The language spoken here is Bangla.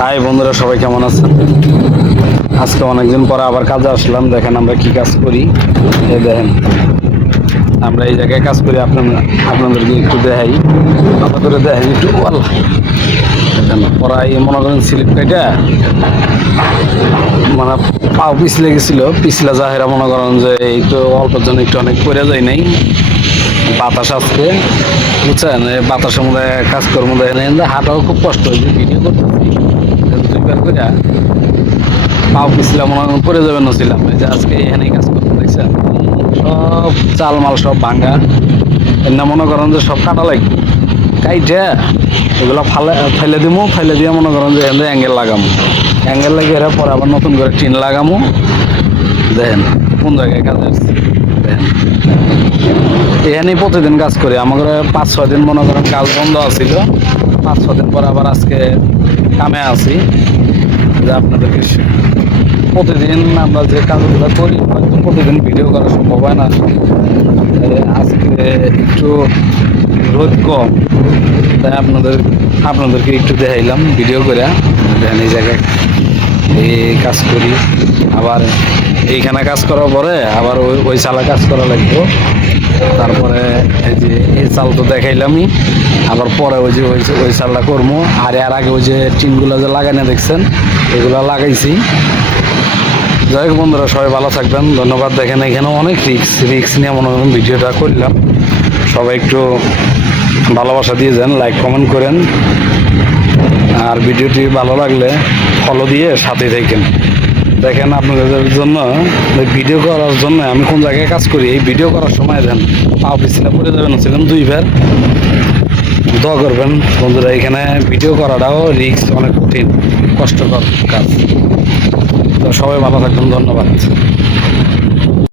হাই বন্ধুরা, সবাই কেমন আছেন? আজকে অনেকদিন পরে আবার কাজে আসলাম। দেখেন আমরা কি কাজ করি। এই দেখেন আমরা এই জায়গায় কাজ করি। আপনাদেরকে একটু দেখাই, আপনাদের দেখেন একটু। আল্লাহ, দেখেন পড়াই মনে করেন স্লিপ কাইটা মানে পাও পিছলে গেছিল, পিছলা জাহেরা মনে করেন যে এই তো অল্পের জন্য একটু অনেক পড়ে যায় নাই। বাতাস আজকে বুঝছেন, এই বাতাসের মধ্যে কাজ করার মধ্যে হাঁটাও খুব কষ্ট হয়েছে। ভিডিও করতেছি দুইবার করে পাও পিছলা মনে করেন পড়ে যাবে নছিলাম। এই যে আজকে এখানে কাজ করতে দেখছেন, সব চালমাল সব ভাঙ্গা। এমনি মনে করেন যে সব কাটা লাগবে, কাইটা এগুলো ফেলে দিবো। ফেলে দিয়ে মনে করেন যে এখানে অ্যাঙ্গেল লাগামো। অ্যাঙ্গেল লাগিয়ে এরা পরে আবার নতুন করে টিন লাগামো। দেখেন কোন জায়গায় কাজ আসছে। দেখেন এখানেই প্রতিদিন কাজ করি। আমাদের 5-6 দিন মনে করেন কাজ বন্ধ আছিল। 5-6 দিন পর আবার আজকে কামে আছি। যে আপনাদেরকে প্রতিদিন আমরা যে কাজগুলো করি হয়তো প্রতিদিন ভিডিও করা সম্ভব হয় না। আজকে একটু রোদ কম, তাই আপনাদেরকে একটু দেখাইলাম ভিডিও করে। দেখেন এই জায়গায় এই কাজ করি, আবার এইখানে কাজ করার পরে আবার ওই চালা কাজ করা লাগবে। তারপরে এই যে এই চাল তো দেখাইলামই, আবার পরে ওই চালটা করবো। আর এর আগে ওই যে টিনগুলো যে লাগানো দেখছেন, এগুলো লাগাইছি। যাই হোক বন্ধুরা, সবাই ভালো থাকবেন, ধন্যবাদ। দেখেন এখানে অনেক রিক্স নিয়ে মনে করেন ভিডিওটা করলাম। সবাই একটু ভালোবাসা দিয়ে যান, লাইক কমেন্ট করেন, আর ভিডিওটি ভালো লাগলে ফলো দিয়ে সাথে থাকেন। দেখেন আপনাদের জন্য ভিডিও করার জন্য আমি কোন জায়গায় কাজ করি। এই ভিডিও করার সময় দেন পা পিছলে পড়ে যাবেন ছিলাম 2 বার। দোয়া করবেন বন্ধুরা। এখানে ভিডিও করাটাও রিক্স, অনেক কঠিন কষ্টকর কাজ। তো সবাই ভালো থাকবেন, ধন্যবাদ।